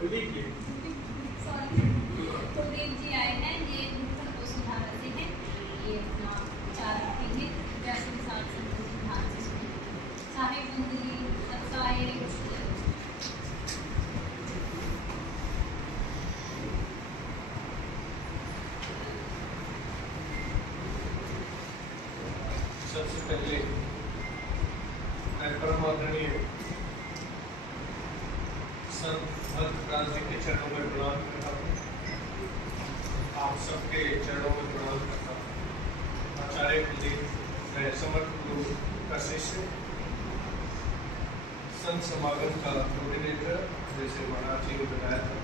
कुलदीप जी आए हैं, ये दुखन को सुधारते हैं। ये अपना विचार रखेंगे जैसे साथ ध्यान से सुने। साहेब कुंडली तत्साए सबसे पहले मैं परम आदरणीय संत भक्तराज जी के चरणों में प्रणाम करता हूँ। आप सबके चरणों में प्रणाम करता हूँ। आचार्य कुलदीप मैं समर्थ गुरु का शिष्य, संत समागम का कोऑर्डिनेटर, जैसे महाराज जी ने बताया था।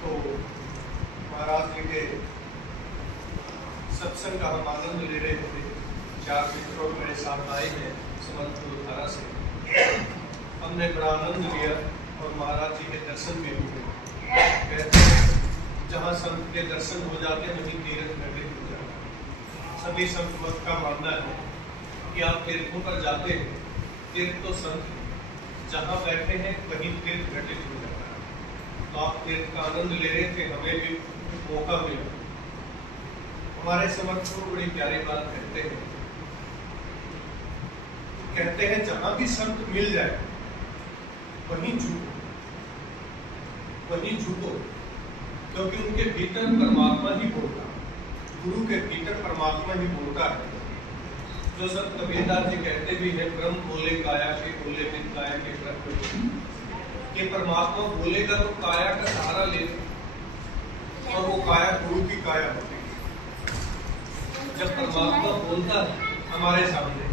तो महाराज जी के सत्संग का हम आनंद ले रहे थे। 4 मित्रों मेरे साथ आए हैं समर्थ गुरुद्वारा से। हमने बड़ा आनंद लिया और महाराज जी के दर्शन भी हुए। कहते हैं जहाँ संत के दर्शन हो जाते हैं वहीं तीर्थ घटित हो जाता है। सभी संत मत का मानना है कि आप तीर्थों पर जाते हैं, तीर्थ तो संत जहाँ बैठे हैं वहीं तीर्थ घटित हो जाता है। तो आप तीर्थ का आनंद ले रहे थे, हमें भी मौका मिला। हमारे समर्थ बड़ी प्यारी बात कहते हैं जहां भी संत मिल जाए वहीं झुको, क्योंकि उनके भीतर परमात्मा ही बोलता है। गुरु के भीतर परमात्मा ही बोलता है। जो संत कबीरदास जी कहते भी हैं, ब्रह्म बोले काया के बोले बिन काया के ब्रह्म। ये परमात्मा बोलेगा तो काया का सहारा ले, और वो काया गुरु की काया होती है। जब परमात्मा बोलता है हमारे सामने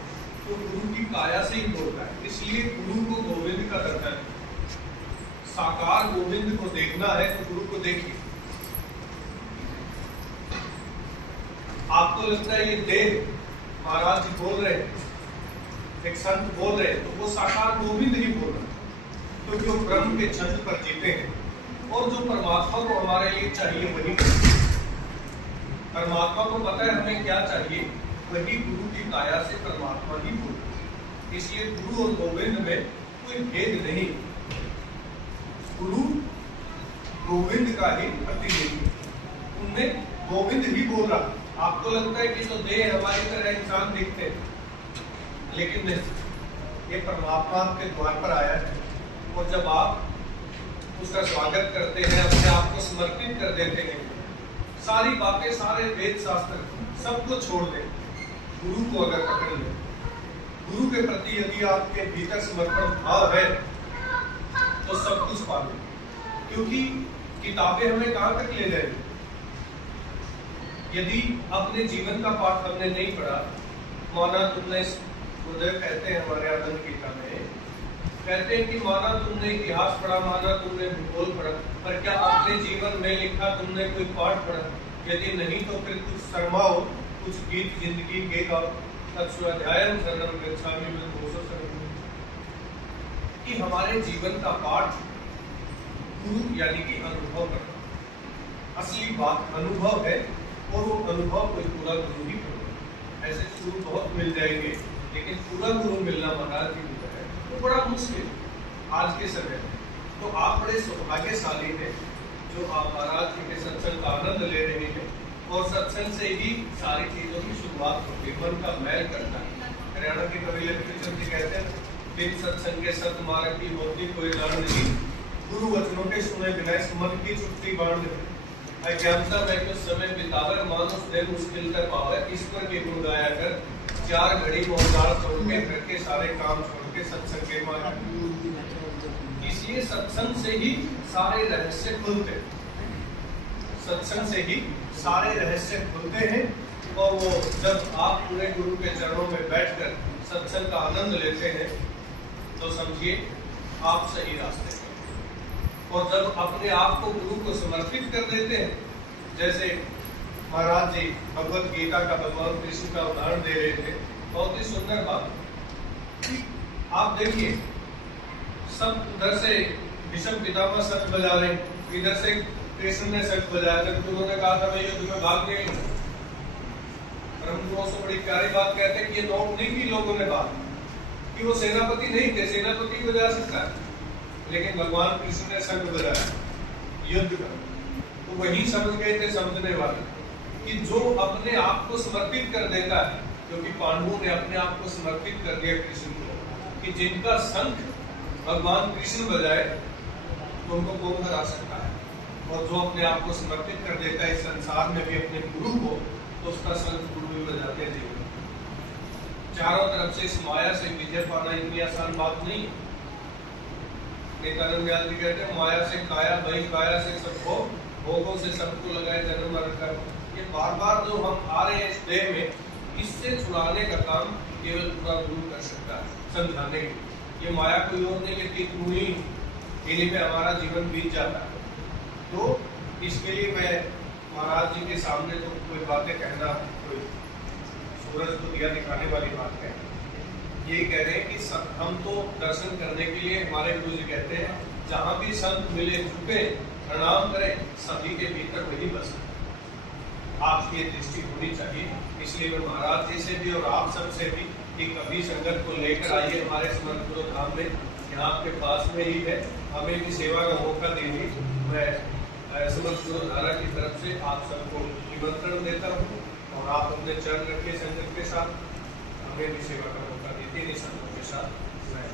तो गुरु की काया से ही बोलता है। इसलिए गुरु को गोविंद का दर्शन, साकार गोविंद को देखना है तो गुरु को देखिए। आपको लगता है ये देह महाराज जी बोल रहे हैं, एक संत बोल रहे हैं, तो वो साकार गोविंद ही बोल रहे हैं, क्योंकि वो ब्रह्म के छंद पर जीते हैं। और जो परमात्मा को हमारे लिए चाहिए वही, परमात्मा को पता है हमें क्या चाहिए, वही गुरु की काया से परमात्मा ही बोलता है। इसलिए गुरु और गोविंद में कोई भेद नहीं। गुरु गोविंद का ही प्रतिनिधि, उनमें गोविंद ही बोल रहा। आपको लगता है कि तो देह हमारी तरह इंसान दिखते हैं, लेकिन नहीं, ये परमात्मा आपके द्वार पर आया है। और जब आप उसका स्वागत करते हैं, अपने आप को समर्पित कर देते हैं, सारी बातें, सारे वेद शास्त्र सबको छोड़ दें, गुरु को अगर पकड़ लें, गुरु के प्रति यदि आपके भीतर समर्पण भाव है तो सब कुछ पा लें। क्योंकि किताबें हमें कहां तक ले जाएगी? यदि अपने जीवन का पाठ हमने नहीं पढ़ा, माना तुमने, गुरुदेव कहते हैं हमारे आनंद गीता में, कहते हैं कि माना तुमने इतिहास पढ़ा, माना तुमने भूगोल पढ़ा, पर क्या अपने जीवन में लिखा तुमने कोई पाठ पढ़ा? यदि नहीं तो फिर कुछ शर्माओ, कुछ गीत जिंदगी के गाओ, तत्स्वाध्यायं शरणं गच्छामि मैं घोषो शरणं। कि हमारे जीवन का पाठ गुरु यानी कि अनुभव करना। असली बात अनुभव है, और वो अनुभव कोई पूरा गुरु ही करता। ऐसे गुरु बहुत मिल जाएंगे, लेकिन पूरा गुरु मिलना महाराज जी को है तो बड़ा मुश्किल आज के समय में। तो आप बड़े सौभाग्यशाली हैं जो आप महाराज जी के सत्संग का आनंद ले रहे हैं, और सत्संग से ही सारी चीजों की शुरुआत होती है, मन का मैल करता है। हरियाणा के कवि लक्ष्मीचंद जी कहते हैं, बिन सत्संग के सतमार्ग की होती कोई लड़ नहीं, गुरु वचनों के सुने बिना मन की छुट्टी बाढ़ नहीं। अज्ञानता में कुछ समय बितावर मानुष दे मुश्किल कर पावे, ईश्वर के गुण गाया कर, 4 घड़ी मोहदार छोड़ के घर के सारे काम छोड़ के सत्संग के माया। इसलिए सत्संग से ही सारे रहस्य खुलते, सत्संग से ही सारे रहस्य खुलते हैं। और वो जब आप पूरे गुरु के चरणों में बैठकर सत्संग का आनंद लेते हैं तो समझिए आप सही रास्ते पर। और जब अपने आप को गुरु को समर्पित कर देते हैं, जैसे महाराज जी भगवत गीता का भगवान कृष्ण का उदाहरण दे रहे थे, बहुत ही सुंदर बात। आप देखिए, सब उधर से भीष्म पितामह शंख बजा रहे, इधर से कृष्ण ने शंख बजाया, जब उन्होंने कहा था मैं युद्ध में भाग नहीं। ब्रह्मगुरुओं से बड़ी प्यारी बात कहते हैं कि ये नोट नहीं की लोगों ने बात कि वो सेनापति नहीं थे, सेनापति को बजा सकता है, लेकिन भगवान कृष्ण ने शंख बजाया युद्ध का, तो वही समझ गए थे समझने वाले कि जो अपने आप को समर्पित कर देता है, क्योंकि पांडवों ने अपने आप को समर्पित कर दिया कृष्ण को, कि जिनका शंख भगवान कृष्ण बजाए तो उनको कौन हरा सकता है, और जो अपने आप को समर्पित कर देता है इस संसार में भी अपने गुरु को, तो उसका शंख गुरु भी बजाते हैं जीवन। चारों तरफ से इस माया से विजय पाना इतनी आसान बात नहीं है। नित्यानंद जी कहते हैं माया से काया बही काया से सब भोग, भोगों से सबको लगाए जन्म मरण का। ये बार बार जो हम आ रहे हैं इस देह में, इससे छुड़ाने का काम केवल पूरा गुरु कर सकता है, समझाने के। ये माया कोई और नहीं लेती, ही इन्हीं पे हमारा जीवन बीत जाता है। तो इसके लिए मैं महाराज जी के सामने तो कोई बातें कहना, कोई सूरज को दिया दिखाने वाली बात है। ये कह रहे हैं कि हम तो दर्शन करने के लिए, हमारे गुरु जी कहते हैं जहां भी संत मिले झुके प्रणाम करें, सभी के भीतर वही बस। आपकी ये दृष्टि होनी चाहिए। इसलिए मैं महाराज जी से भी और आप सब से भी कि कभी संगत को लेकर आइए हमारे समर्थ गुरु धाम में, यहाँ आपके पास में ही है, हमें भी सेवा का मौका दीजिए। मैं समर्थ गुरु धारा की तरफ से आप सबको निमंत्रण देता हूँ, और आप अपने चरण रखिए संगत के साथ, हमें भी सेवा का मौका दीजिए। संतों के साथ मैं